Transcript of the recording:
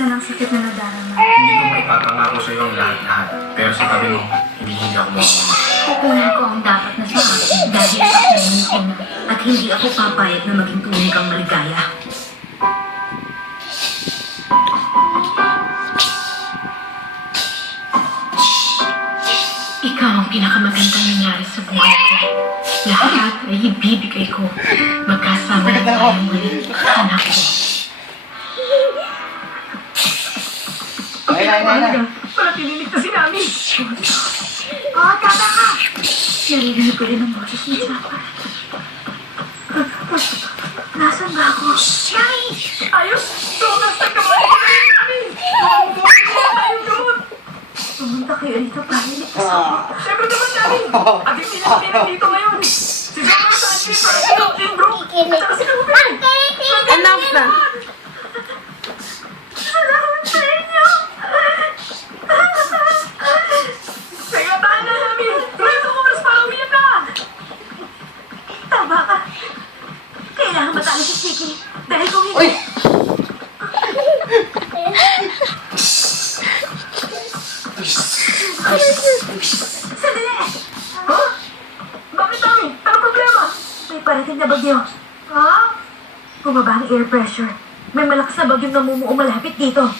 ka ng sakit na nadarama. Hindi ko maipapangako sa iyo ang lahat-lahat. Pero sa tabi mo, hindi ako mawawala. Kukunin ko ang dapat na sa akin dahil sa akin ko na at hindi ako papayag na maging tunay kang maligaya. Ikaw ang pinakamagandang nangyari sa buhay ko. Lahat ay ibibigay ko. Magkasama na tayo muli, anak ko. Ay. Para tiniligtasin namin. Oo, tama ka! Naririnig ko rin ang boses ni Chapa. Nasaan ba ako? Yay! Ayos! Sobrang sa kamay ko rin namin! Tayo doon! Pumunta kayo rito para iligtas ako. Siyempre naman namin! At hindi na kami nandito ngayon. Si Sobrang Sanchez, si Brooke, at saka si Ruben! Enough na. Salamat sa inyo! Nagatahan na namin! Tuloy mo oras para umiyak ka! Tama ka! Kailangan matalo si Chiki dahil kung hindi... Uy! Sandali! Huh? Bakit Tommy? Ano problema? May parating na bagyo. Ha? Bumaba ang air pressure. May malakas na bagyong namumuo malapit dito.